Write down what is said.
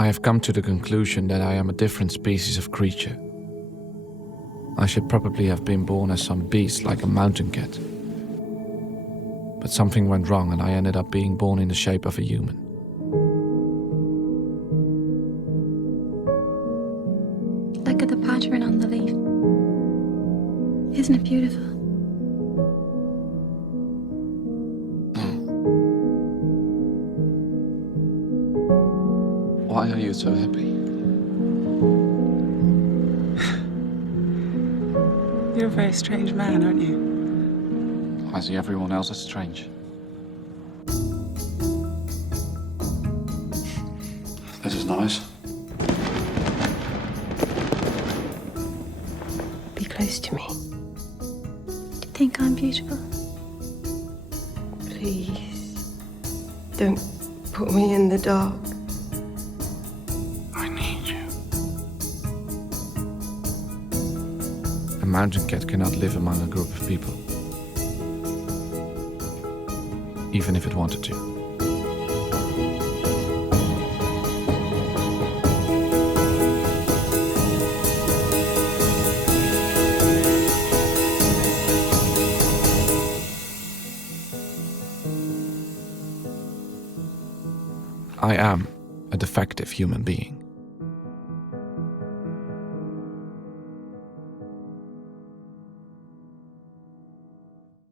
I have come to the conclusion that I am a different species of creature. I should probably have been born as some beast like a mountain cat. But something went wrong and I ended up being born in the shape of a human. Look at the pattern on the leaf. Isn't it beautiful? Why are you so happy? You're a very strange man, aren't you? I see everyone else as strange. This is nice. Be close to me. Do you think I'm beautiful? Please. Don't put me in the dark. I need you. A mountain cat cannot live among a group of people. Even if it wanted to. I am a defective human being.